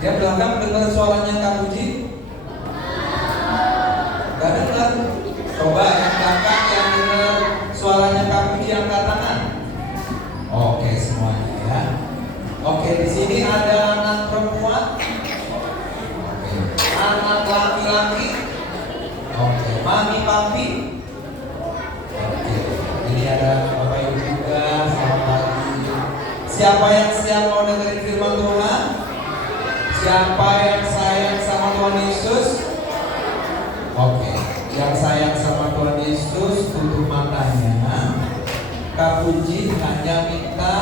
Dia belakang dengar suaranya Kak Puji? Gak dengar. Coba yang belakang yang dengar suaranya Kak Puji angkat tangan. Oke semuanya ya. Oke, di sini ada anak perempuan. Oke. Anak laki-laki. Oke, mami papi. Oke. Ini ada Bapak Ibu juga. Selamat pagi. Siapa yang siap mau dengerin firman Tuhan? Siapa yang sayang sama Tuhan Yesus? Oke, yang sayang sama Tuhan Yesus tutup matanya. Kak Puji hanya minta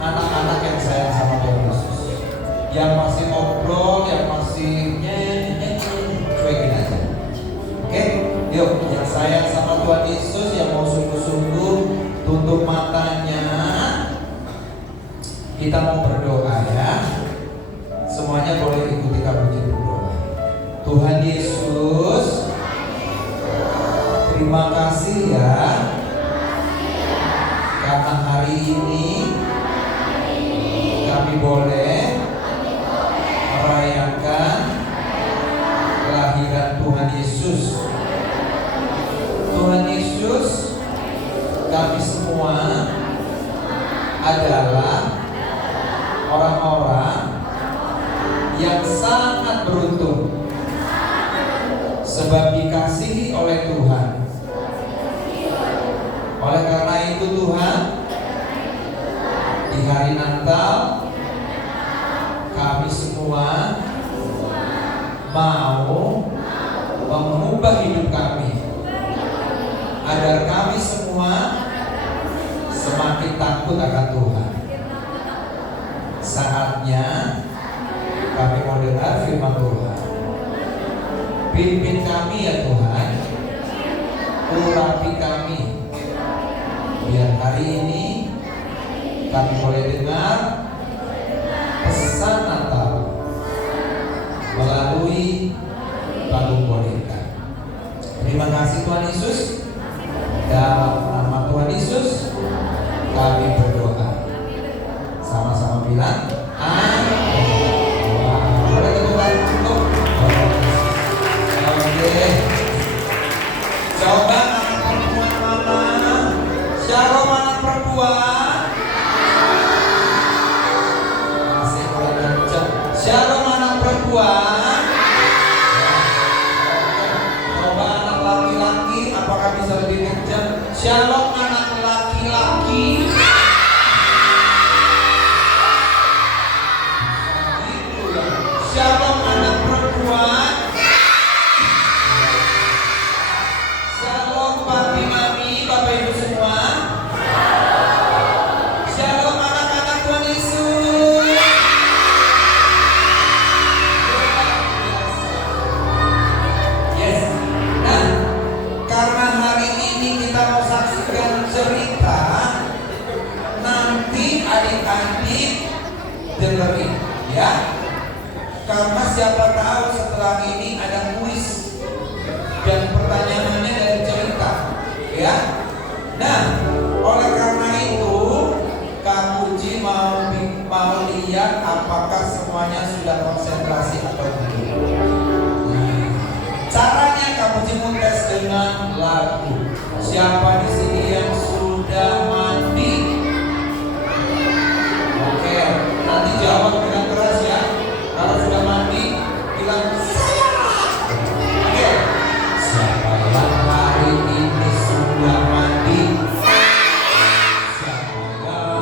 anak-anak yang sayang sama Tuhan Yesus. Yang masih ngobrol, yang masih cuekin aja. Oke, yuk yang sayang sama Tuhan Yesus, yang mau sungguh-sungguh tutup matanya. Kita mau berdoa ya. Semuanya boleh ikuti Kak Puji berdoa. Tuhan Yesus, terima kasih ya, karena hari ini kami boleh merayakan kelahiran Tuhan Yesus. Tuhan Yesus, kami semua adalah orang-orang yang sangat beruntung sebab dikasihi oleh Tuhan. Oleh karena itu Tuhan, di hari Natal kami semua mau mengubah hidup kami agar kami semua semakin takut akan Tuhan. Saatnya kami mau dengar firman Tuhan. Pimpin kami ya Tuhan, urapi kami, biar hari ini kami boleh dengar pesan Natal melalui panggung boneka. Terima kasih Tuhan Yesus. Dalam nama Tuhan Yesus kami berdoa. Sama-sama bilang amin. Boleh ketukan cukup. Oke. Coba anak perempuan mana? Shalom anak perempuan. Masih boleh kencang. Shalom anak perempuan. Coba anak laki-laki, apakah bisa lebih kencang? Shalom anak laki-laki. Shalom anak perempuan. Shalom papi mami, bapak ibu semua. Shalom anak-anak Tuhan Yesus. Yes. Nah, karena hari ini kita mau saksikan cerita, nanti adik-adik dengerin ya. Karena siapa tahu setelah ini ada kuis dan pertanyaannya dari cerita, ya. Nah, oleh karena itu Kak Puji mau lihat apakah semuanya sudah konsentrasi atau belum. Nah, caranya Kak Puji mau tes dengan lagu. Siapa di sini yang sudah mandi? Oke, nanti jawab dengan keras ya. Kalau sudah mandi, bilang saya. Oke. Siapa yang hari ini sudah mandi? Siapa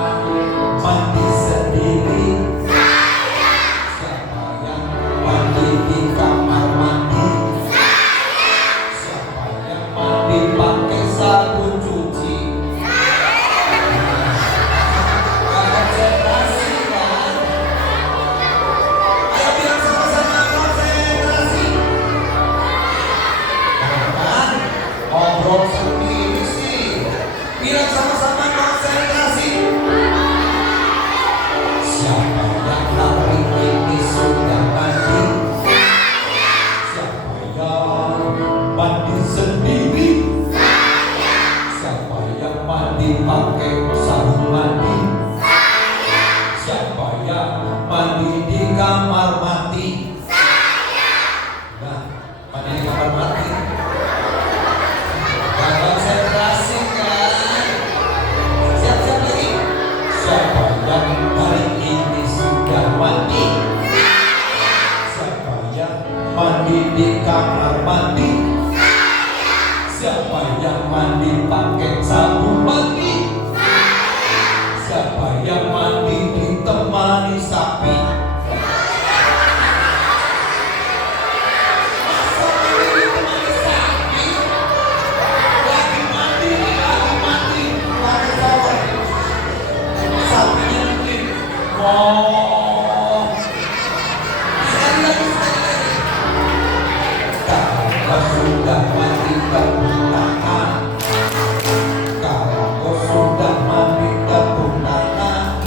yang mandi sendiri? Siapa yang mandi di kamar mandi? Siapa yang mandi pakai sabun cuci? pakai sabun mandi? Siapa yang mandi ditemani sapi? Oh, sekali lagi. Kalau sudah mandi tepuk tangan. Kalau kau sudah mandi tepuk tangan.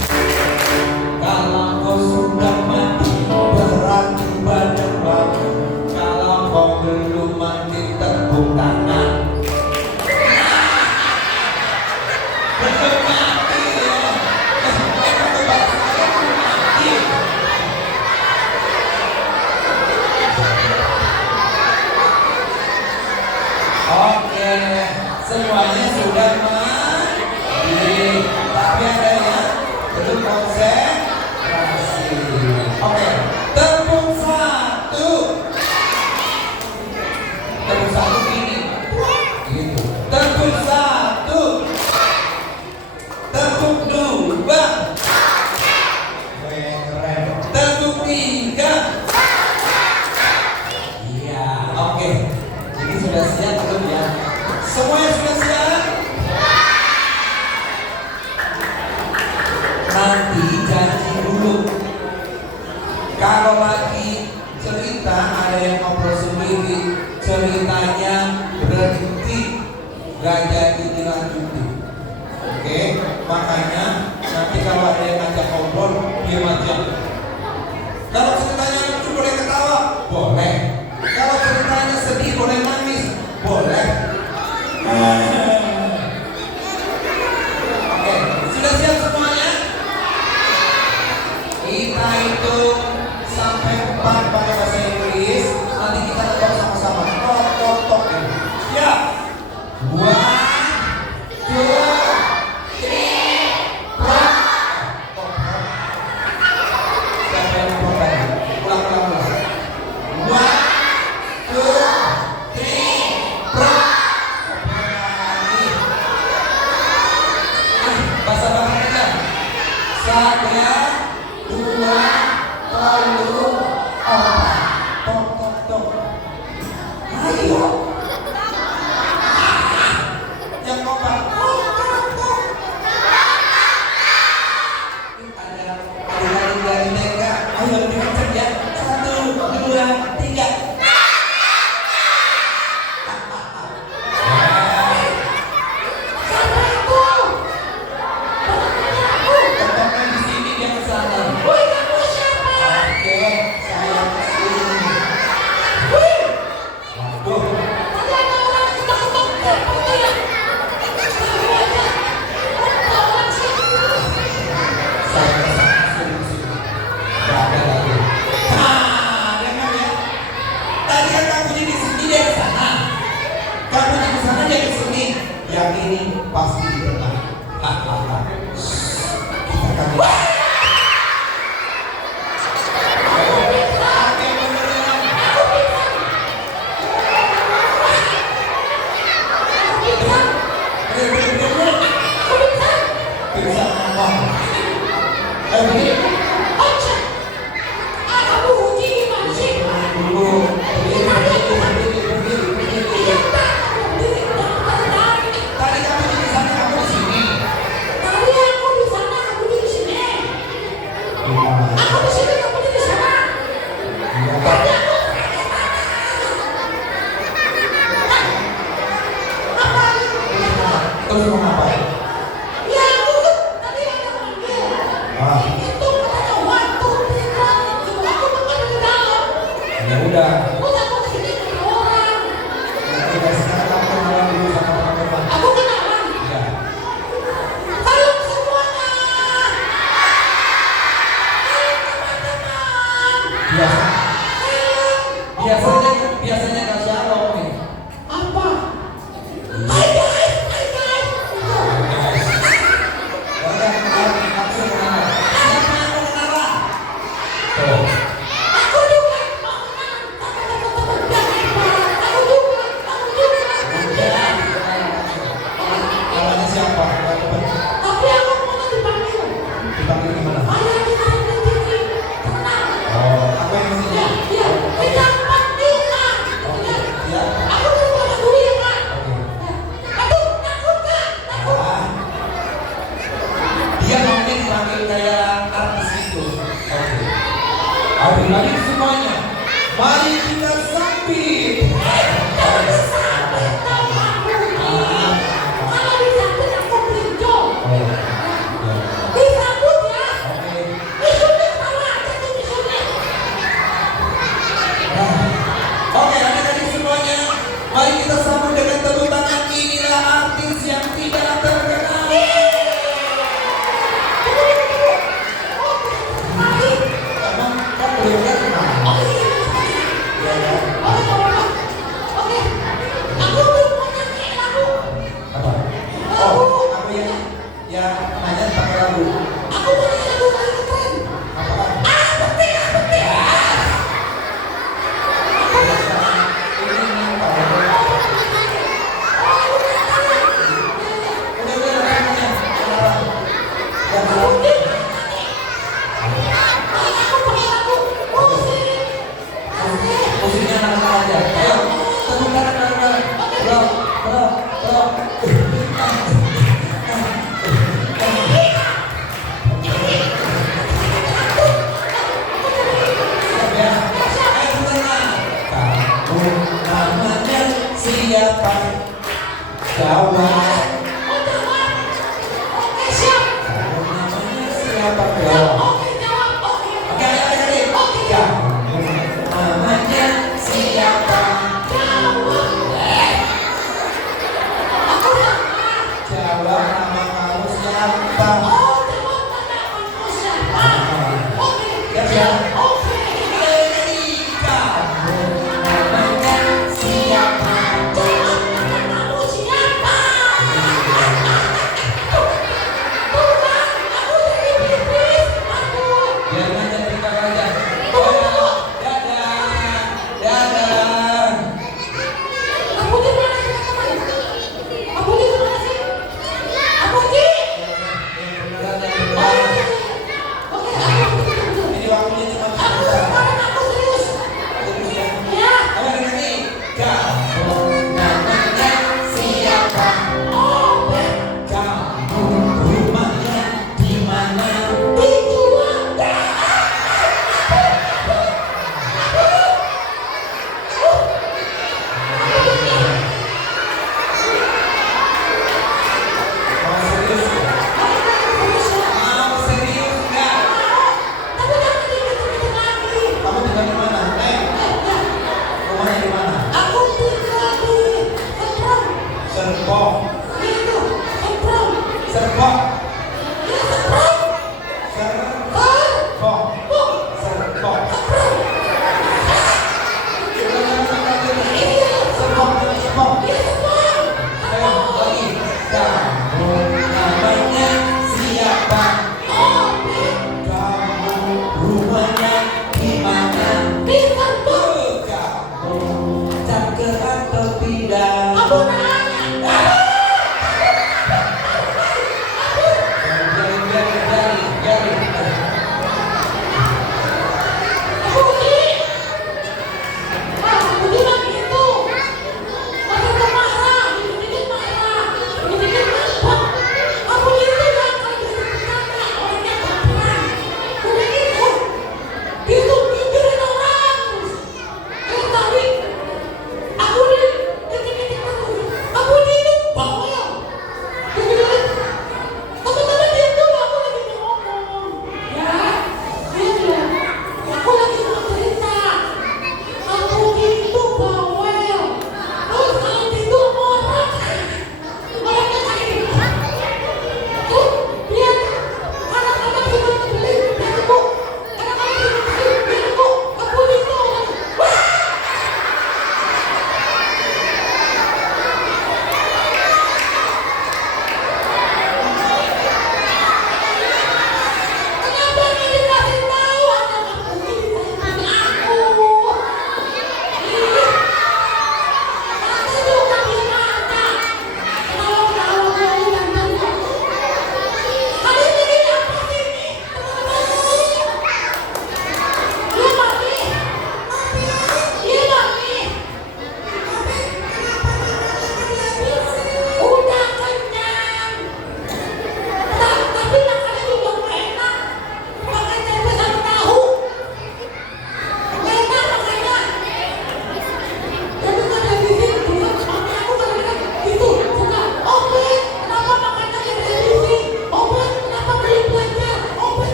Kalau kau sudah mandi berarti banyak banget. Kalau kau belum mandi tepuk tangan. Oke, semuanya sudah mandi, tapi ada yang belum konsentrasi. Oke, tepuk satu gini, gitu. Tepuk satu, tepuk dua, keren. Tepuk tiga, iya, oke. Jadi sudah siap belum ya? Semuanya sudah siap? Nanti janji dulu. Kalau lagi cerita ada yang ngobrol sendiri, ceritanya berhenti, gak jadi dilanjutin. Oke? Makanya nanti kalau ada yang ngajak ngobrol, diam aja. Kalau ceritanya lucu boleh ketawa, boleh. Kalau ceritanya sedih boleh nangis, boleh. Oke, sudah siap semuanya? Kita hitung sampai 4 pakai bahasa Inggris. Nanti kita hitung sama-sama. Tok. Siap? 1, 2, 3, 4. Siapa yang mau? Ulang. 1, 2, 3, bahasa Barat aja. 1, 2, 3, 4. Tok. Ayo. Yang kompak. Tok. Ada dari mereka. Ayo lebih kencang ya. 1, 2, 3. Yang ini pasti di tengah. Kita akan terus mau ngapain? Ya aku tadi ada manggil. Itu katanya waktu pikiran itu aku makan di dalam. Ya udah. Aku takut sini ke orang. Udah sekarang kamu kenalan dulu sama teman-teman. Aku kenalan. Ya. Halo semuanya. Halo teman-teman. Biasanya nggak shalom nih. Apa? Hai guys. Tuh. Aku juga mau kenalan. Adik-adik semuanya, mari kita sambit. Kalau disambit dong aku. Kalau disambit aku berinjol. Disambut ya. Disuntik sama aja tuh disuntik. Oke, adik-adik semuanya, mari kita sambut dengan tepuk tangan. Inilah artis yang tidak terkenal. Emang kan belum terkenal? Apa? Oh, aku ya nanya pakai lagu. Apaan? Musiknya anak-anak aja. Ayo, tepuk tangan bareng-bareng. Bro. Siap ya? Ayo tenang. Kamu namanya siapa? Jawab. Kamu namanya siapa? Jawab. Oke, adik-adik. Kamu namanya siapa? Jawab nama kamu siapa? Siap ya? Adik-adik, kamu namanya siapa? Biar nanya tinggal aja. Dadah.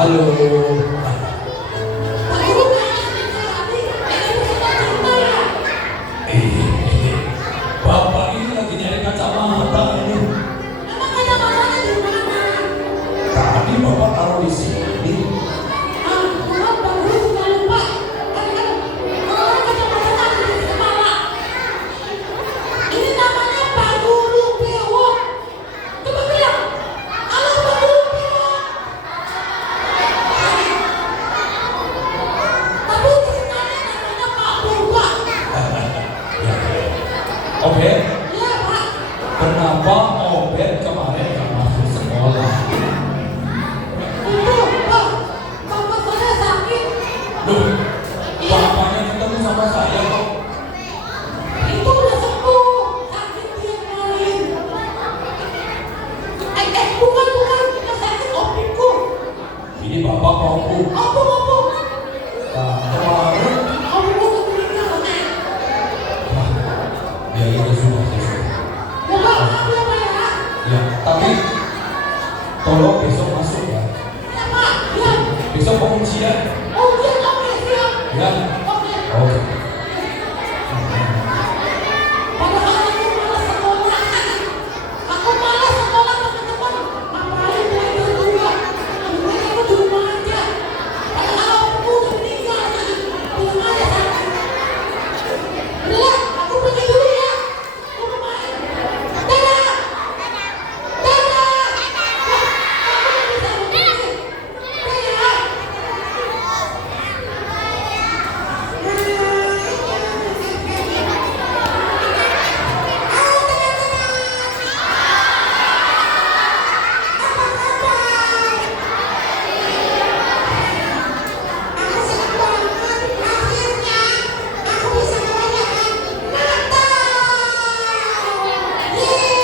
Halo. Pak Guru kayaknya sebentar lagi ini bisa cerita ya. Bapak ini lagi nyari kacamata ini. Emang kacamatanya di mana? Tadi Bapak taruh di sini. Ah, maaf Pak Guru sudah lupa. Kan orang kacamatanya ada di kepala. Ini namanya Pak Guru Bewok. Coba bilang, halo Pak Guru Bewok. Tapi ceritanya namanya Pak Purba. Obed, Iya Pak. kenapa Obed kemarin nggak masuk sekolah? Itu Pak, bapak saya sakit. Loh, bapaknya ketemu sama saya kok. Itu udah sembuh. Sakit dia kemarin. Bukan. Yang sakit opiku. Ini bapak mau Opung. kemarin. Opiku meninggal. Ya sudah. Bapak, maaf ya Pak ya. Ya, tapi tolong besok masuk ya. Ya Pak, ya. Besok penguncian. Oh iya, oke siap. Ya. Oke. Oke. Padahal aku malas sekolah. Aku malas sekolah teman-teman. Ngapain belajar juga? Lebih baik aku di rumah aja. Padahal aku udah meninggal. Belum ada sakit. Udah, aku pergi dulu ya. Aku mau main. Dadah. Aku bisa begini. Dadah. Aku senang banget, akhirnya aku bisa merayakan Natal. Yeay!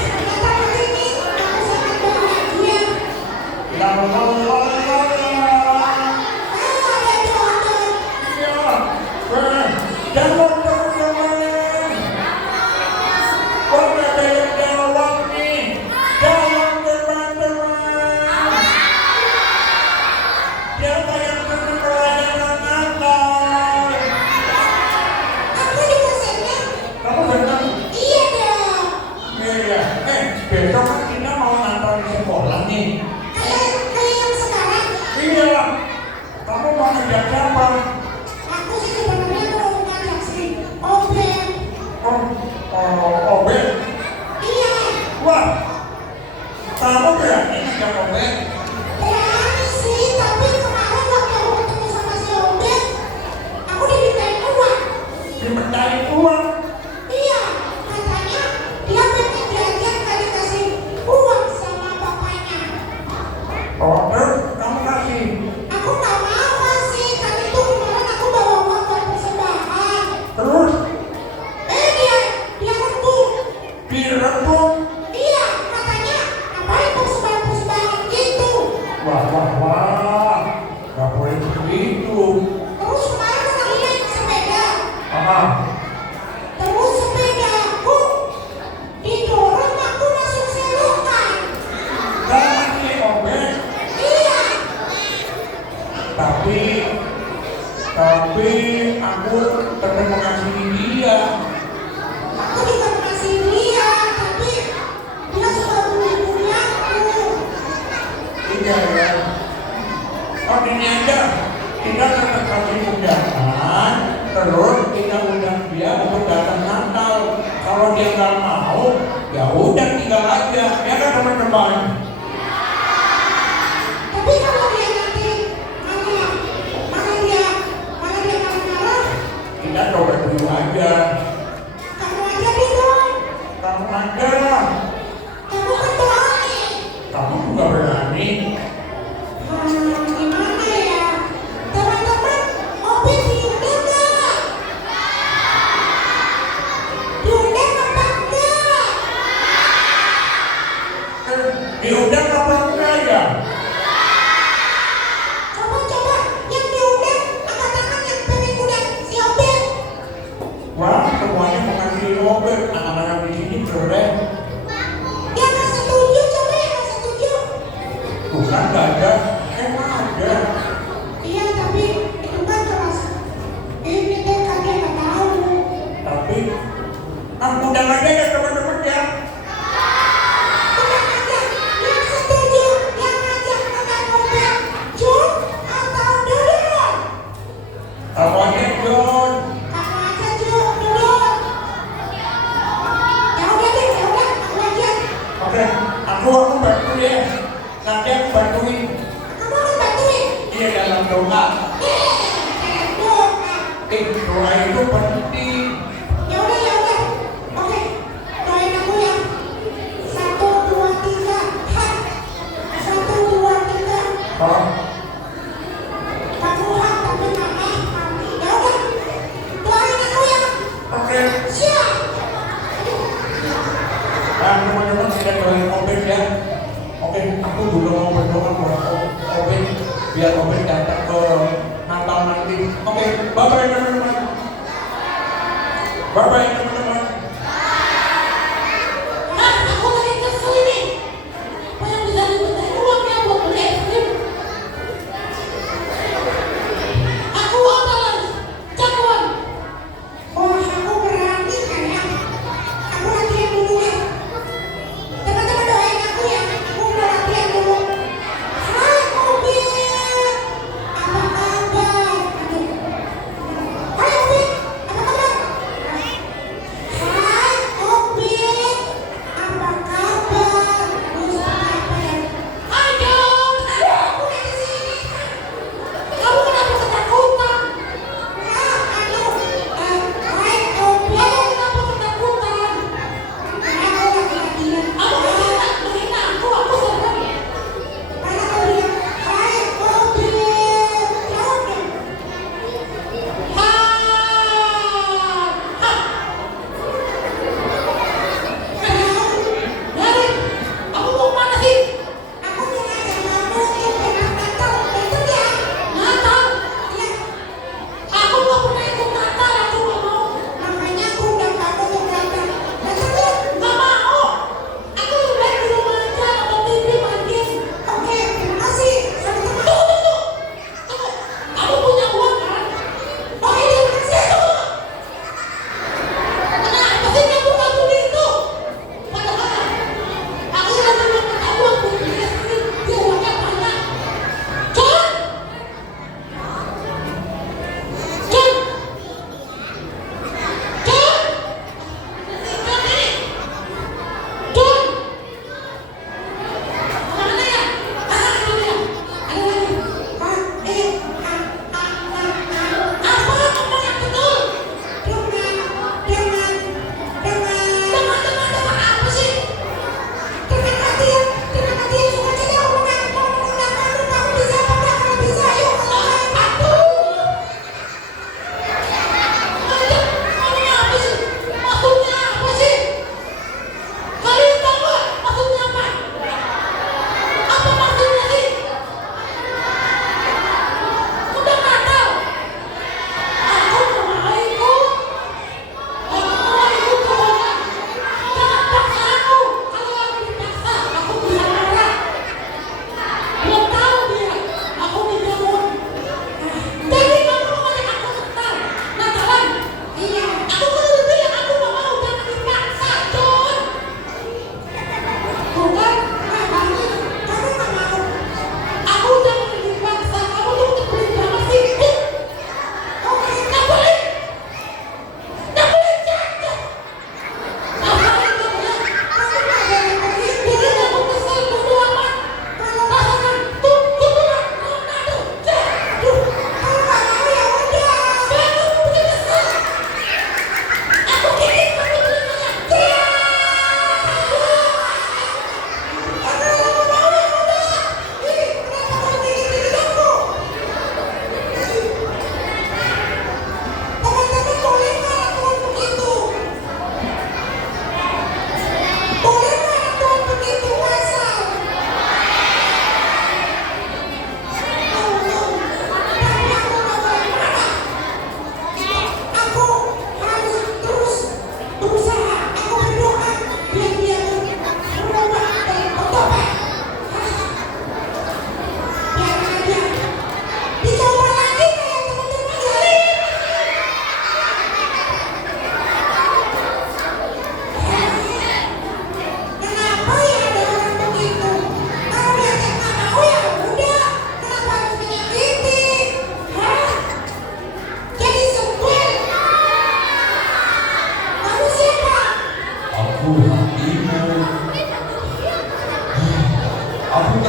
Natal hari ini aku sangat bahagia. Halo, Adik Wonder. Aku dikasihnya, iya dong. Besok kan kita mau nonton di sekolah nih. Kayak yang sekarang. Iya. Kamu mau ngajak siapa? Aku sih sebenarnya mau ngajak si Obed. Obed. Iya, Wah. Kamu berani ngajak Obed? berani sih, tapi kemarin waktu aku ketemu sama si Obed, aku dimintain uang. Dimintain uang. Iya, katanya dia pengen belajar gak dikasih uang sama bapaknya. Terus kamu kasih. Aku gak mau kasih, kan itu kemarin aku bawa uang buat persembahan. Terus Dia rembuk. direbut. Iya, katanya ngapain persembahan gitu. Wah. Gak boleh begitu. Terus kemarin kan aku naik sepeda. Ah. Terus sepedaku didorong aku masuk selokan. Sama si Obed. Iya, Tapi aku tetap mengasihi dia. aku juga masih dia, tapi dia suka bully aku. Iya ya. Oh ini aja. Kita tetap kasih undangan. Terus kita undang dia untuk datang Natal. Kalau dia nggak mau, ya udah tinggal aja. Ya kan teman-teman. Tapi kalau dia nanti mana dia marah-marah, Kita coba dulu aja. kamu aja deh dong. Kamu aja lah. Kamu kan berani. Kamu juga berani. Gimana ya? Teman-teman, Obed diundang nggak? Diundang apa enggak? Diundang Aku udah aja ya teman-teman ya. Tenang aja, yang setuju, yang ngajak makan ngomel, Jun atau Dudut? Kamu aja John. Kamu aja Jun, Dudut. Ya udah deh, ya udah, aku aja. Oke, aku bantu ya. Nanti aku bantuin. Kamu harus bantuin. Iya dalam doa. Doa. Doa itu penting. Ya udah, ya udah. Oke, doain aku ya. 1, 2, 3, ha. 1, 2, 3. Oh, Kamu ha, tapi mama. Ya udah, doain aku ya. oke. Siap. Nah, teman-teman kita doain Obed ya. Oke, aku dulu mau berdoa buat Obed biar Obed datang ke Natal nanti. Oke, bye-bye teman-teman. Bye-bye teman-teman. Hah, aku lagi kesel ini. Apa yang bisa diminta uangnya buat beli es krim? Aku adalah jagoan. Wah, aku berani kayak. Aku latihan dulu ya. Teman-teman doain aku ya. Aku mau latihan dulu. Hai Obed, apa kabar? Aduh. Hai Obed, apa kabar?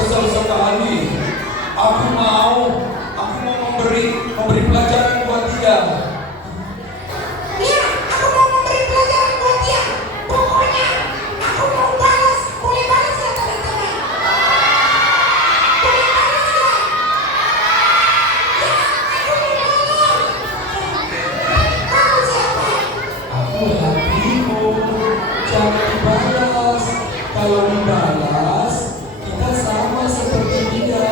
kesal sekali. Aku mau memberi pelajaran buat dia. Ya, aku mau memberi pelajaran buat dia. Pokoknya aku mau balas. Boleh balas ya teman-teman? Boleh balas ya? Ya, aku mau balas. Kamu siapa? Aku hatimu, jangan dibalas. Kalau dibalas, kita sama seperti dia.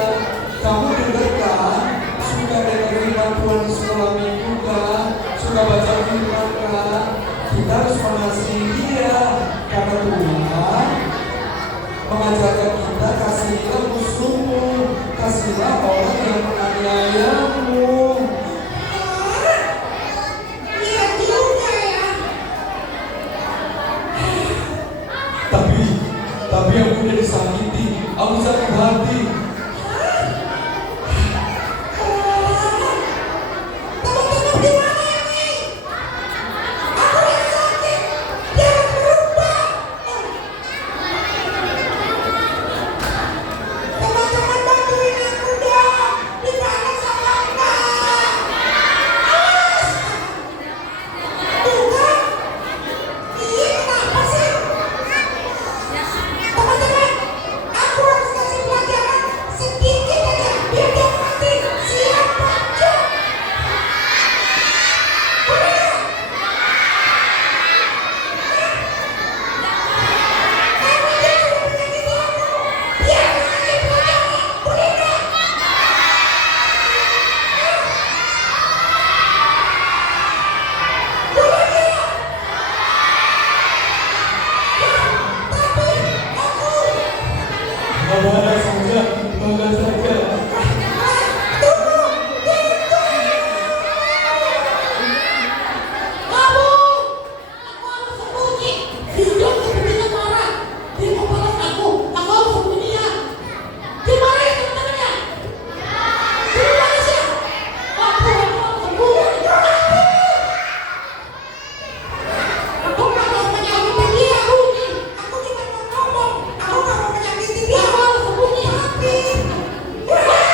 Kamu dengar kan? Suka dengar firman Tuhan di sekolah minggu kan? Suka baca firman kan? Kita harus mengasihi dia. Karena Tuhan mengajarkan kita, kasihilah musuhmu, kasihilah orang yang menganiayamu. Iya juga ya. Tapi aku udah disakiti, aku sakit hati. Teman-teman gimana ini? Aku yang sakit. Jangan berubah. Teman-teman bantuin aku dong. Dibalas apa enggak? Awas. Enggak. Iya, kenapa sih? Teman-teman, aku harus kasih pelajaran sedikit aja biar dia ngerti siapa John. Boleh nggak? Karena dia sudah menyakiti aku. Biar kasih pelajaran. Boleh nggak? Boleh nggak? Tapi aku Balas saja, balas saja. tunggu. Kamu, aku harus sembunyi. Hidup sepertinya marah. Dia mau balas aku harus sembunyi ya. Gimana ya teman-temannya? Gimana sih? Aku harus sembunyi. Aku nggak mau menyakiti dia, Rudi. Aku cuma mau ngomong. Aku nggak mau menyakiti dia. Aku harus sembunyi. Tapi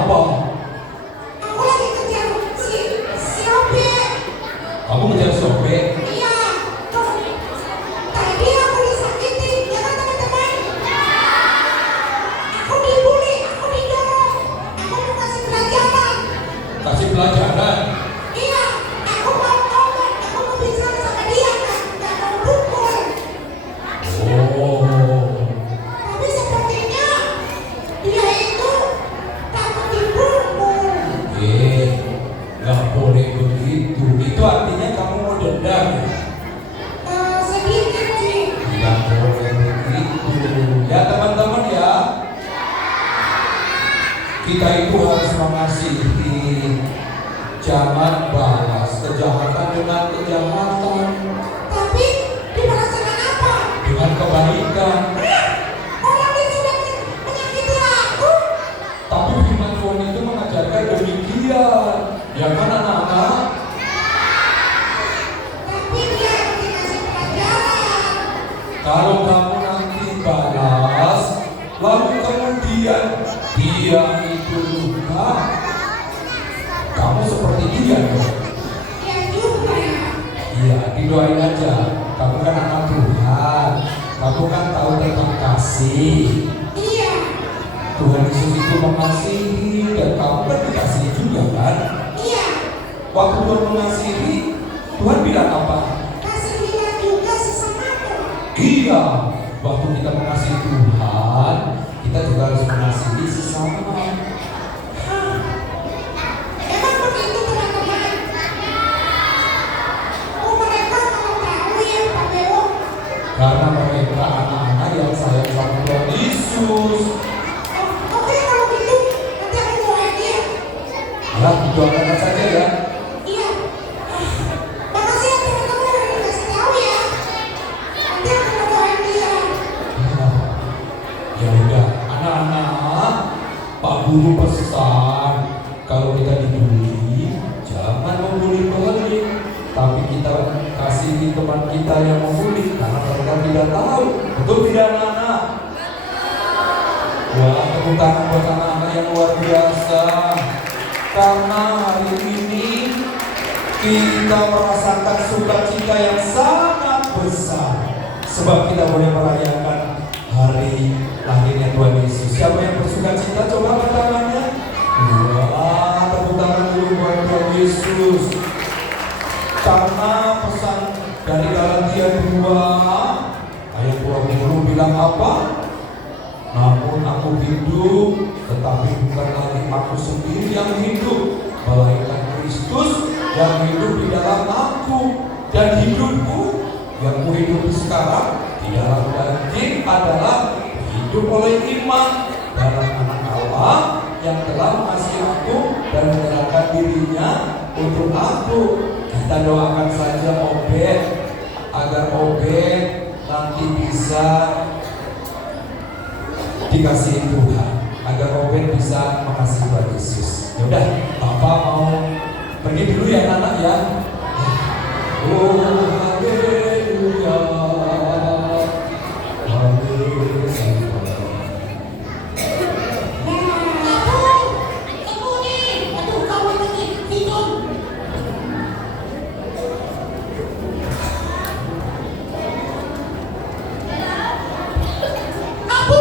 Kenapa? Aku lagi kejar si Obe. Kamu ngejar sobek? Iya. Tadi aku disakitin, ya kan teman-teman? Aku dibully, aku didorong. Aku mau kasih pelajaran. Kasih pelajaran? Iya, aku mau ngomong, aku mau bicara sama dia, nggak mau pukul. Oh. Tapi sepertinya dia itu takut dipukul. Gak boleh begitu. Itu artinya kamu mau dendam. Sedikit sih. Gak boleh begitu. Ya teman-teman ya, kita itu harus mengasihi. Jangan balas kejahatan dengan kejahatan, Tapi dibalaskan apa? dengan kebaikan. Orang itu sudah menyakiti aku. Tapi firman Tuhan itu mengajarkan demikian. Ya kan anak-anak? Tapi dia dikasih pelajaran. Kalau kamu nanti balas, lalu kemudian dia itu luka, kamu seperti dia dong. Dia juga ya. Iya, didoain aja. Kamu kan anak Tuhan. Kamu kan tahu tentang kasih. Iya. Tuhan Yesus itu mengasihi dan kamu kan dikasihi juga kan? Iya. Waktu Tuhan mengasihi, Tuhan bilang apa? Kasihilah juga sesamamu. Iya, waktu kita mengasihi Tuhan, kita juga harus mengasihi sesama. Emang begitu teman-teman? Oh mereka kalau tahu ya Pak Beo. Karena mereka anak-anak yang sayang sama Tuhan Yesus. Oke kalau gitu nanti aku doain dia. Ya, doakan saja ya. Iya. Makasih ya teman-teman udah dikasih tahu ya. Nanti aku mau doain dia. Ya udah, anak-anak, Pak Guru pesan kalau kita dibully, jangan membuli balik, tapi kita kasihi teman kita yang membuli karena mereka tidak tahu. Betul tidak anak-anak? Wah, tepuk tangan buat anak-anak yang luar biasa. Karena hari ini kita merasakan sukacita yang sangat besar, sebab kita boleh merayakan hari lahirnya Tuhan Yesus. Siapa yang bersukacita? Coba angkat tangannya. Wah, tepuk tangan dulu buat Tuhan Yesus. Karena pesan dari Galatia 2 ayat 20 bilang apa? Namun aku hidup, tetapi bukan lagi aku sendiri yang hidup, melainkan Kristus yang hidup di dalam aku. Dan hidupku yang kuhidupi sekarang di dalam daging adalah hidup oleh iman dalam Anak Allah yang telah mengasihi aku dan menyerahkan dirinya untuk aku. Kita doakan saja Obed agar Obed nanti bisa dikasihi Tuhan, agar Obed bisa mengasihi Tuhan Yesus. Yaudah, Bapak mau pergi dulu ya anak ya. Oh haleluya, haleluya. Kamu nih, aduh kawan ini tidur. Abu,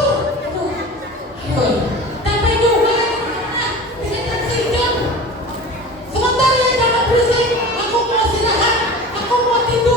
tapi juga bisa tidur. Sebentar ya jangan berisik. Aku mau istirahat, aku mau tidur.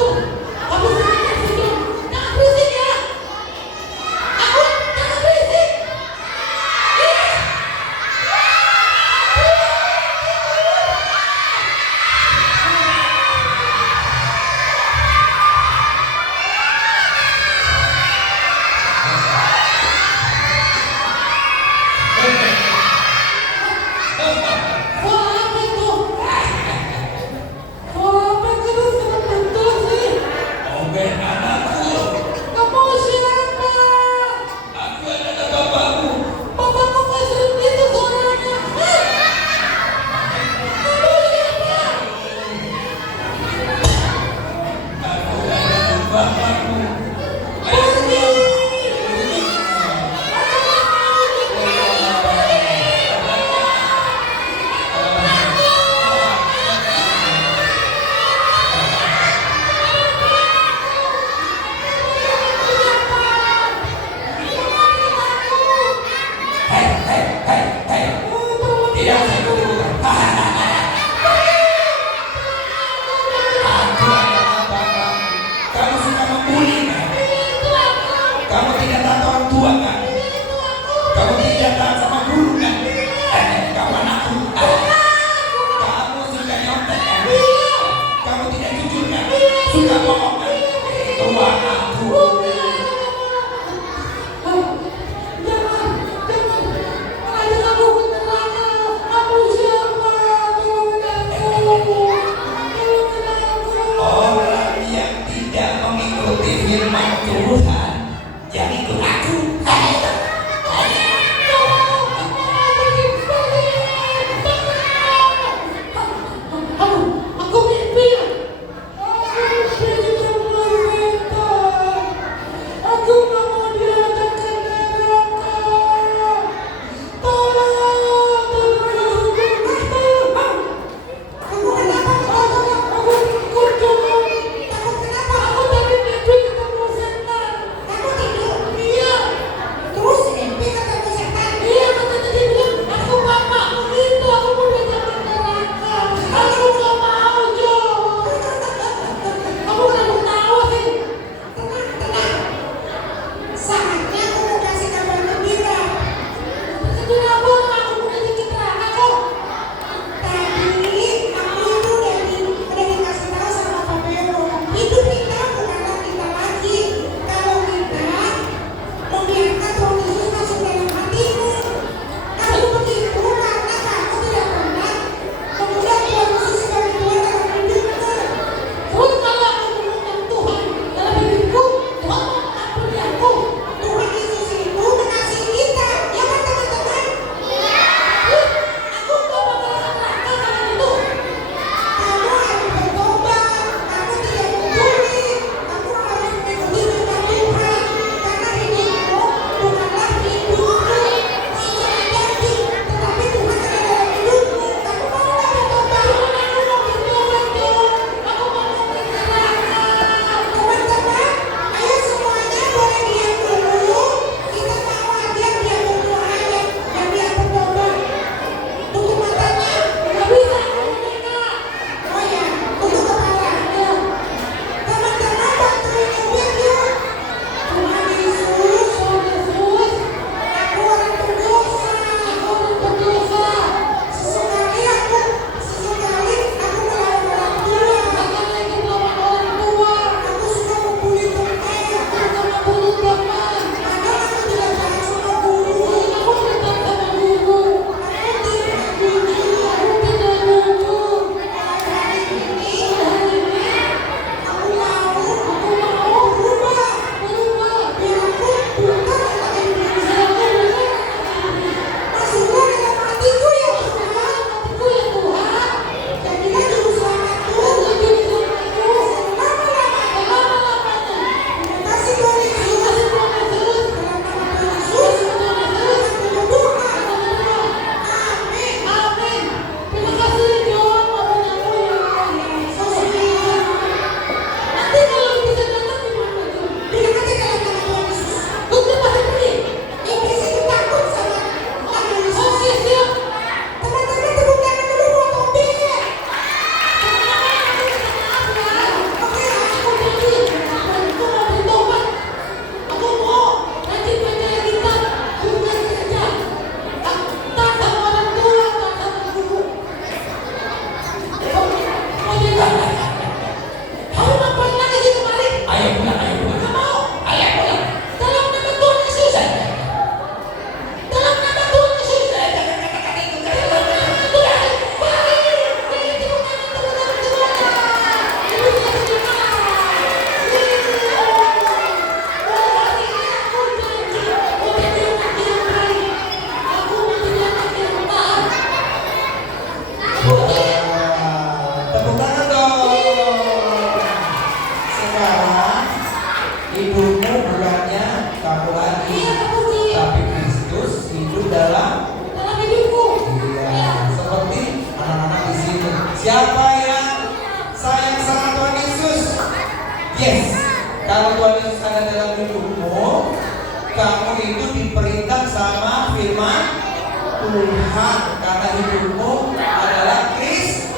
Tuhan, karena hidupmu adalah Kristus.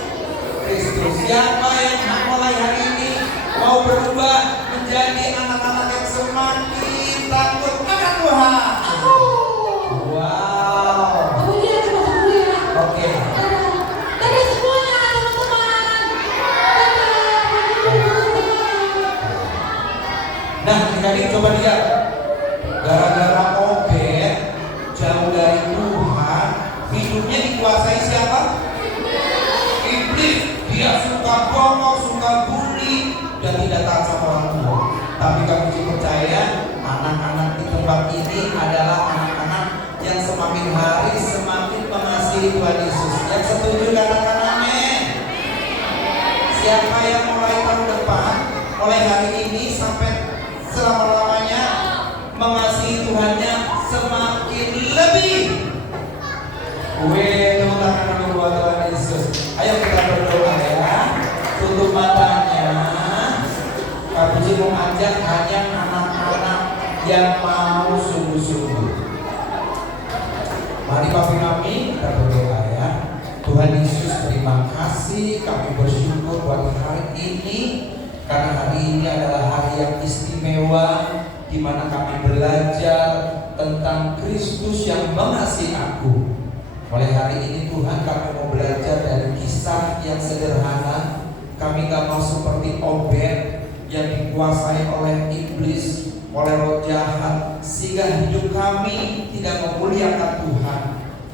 Siapa yang mulai hari ini mau berubah menjadi anak-anak yang semakin takut akan Tuhan? Wow. Aku lihat cuma satu ya. Oke. Dadah semuanya teman-teman. Nah, adik-adik coba lihat. Gara-gara Obed jauh dari Tuhan, hidupnya dikuasai siapa? Iblis. Dia suka bohong, suka bully, dan tidak taat sama orang tua. Tapi kami percaya anak-anak di tempat ini adalah anak-anak yang semakin hari semakin mengasihi Tuhan Yesus. Yang setuju katakan amin. Siapa yang mulai tahun depan, mulai hari ini sampai selama-lamanya mengasihi Tuhannya semakin lebih? Tepuk tangan dulu buat Tuhan Yesus. Ayo kita berdoa ya. Tutup matanya. Kami mau ajak hanya anak-anak yang mau sungguh-sungguh. Mari Bapak kami kita berdoa ya. Tuhan Yesus, terima kasih, kami bersyukur buat hari ini, karena hari ini adalah hari yang istimewa di mana kami belajar tentang Kristus yang mengasihi aku. Mulai hari ini Tuhan, kami mau belajar dari kisah yang sederhana. Kami gak mau seperti Obed yang dikuasai oleh iblis, oleh roh jahat, sehingga hidup kami tidak memuliakan Tuhan.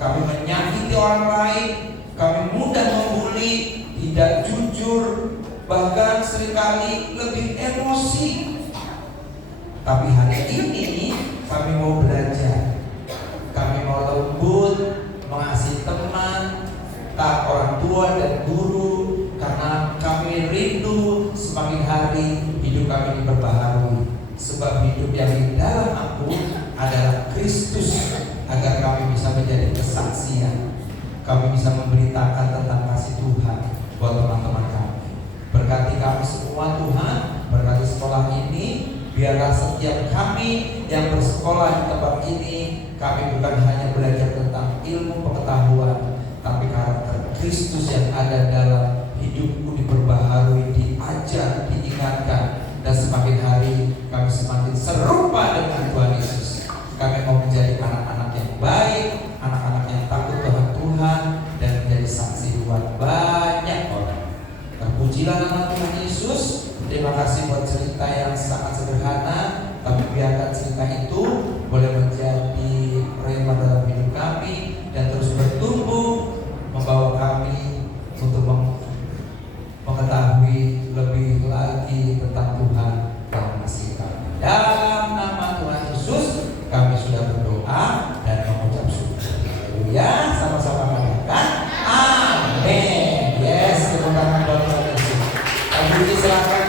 Kami menyakiti orang lain, kami mudah membuli, tidak jujur, bahkan seringkali lebih emosi. Tapi hari ini kami mau belajar. Kami mau lembut, mengasihi teman, taat orang tua dan guru, karena kami rindu semakin hari hidup kami diperbaharui. Sebab hidup yang di dalam aku adalah Kristus, agar kami bisa menjadi kesaksian. Kami bisa memberitakan tentang kasih Tuhan buat teman-teman kami. Berkati kami semua Tuhan, berkati sekolah ini. Biarlah setiap kami yang bersekolah di tempat ini, kami bukan hanya belajar tentang ilmu pengetahuan, tapi karakter Kristus yang ada dalam hidupku diperbaharui, diajar, diingatkan, dan semakin hari kami semakin serupa dengan Tuhan Yesus. Kami mau menjadi anak-anak yang baik, anak-anak yang takut Tuhan Tuhan, dan menjadi saksi buat banyak orang. Terpujilah nama Tuhan Yesus. Terima kasih buat cerita yang sangat sederhana, tapi biarkan cerita itu boleh menjadi rema dalam hidup kami dan terus bertumbuh, membawa kami untuk mengetahui lebih lagi tentang Tuhan yang mengasihi kami. Dalam nama Tuhan Yesus kami sudah berdoa dan mengucap syukur. Haleluya, sama-sama katakan amin. Yes, tepuk tangan buat Tuhan Yesus. Silakan.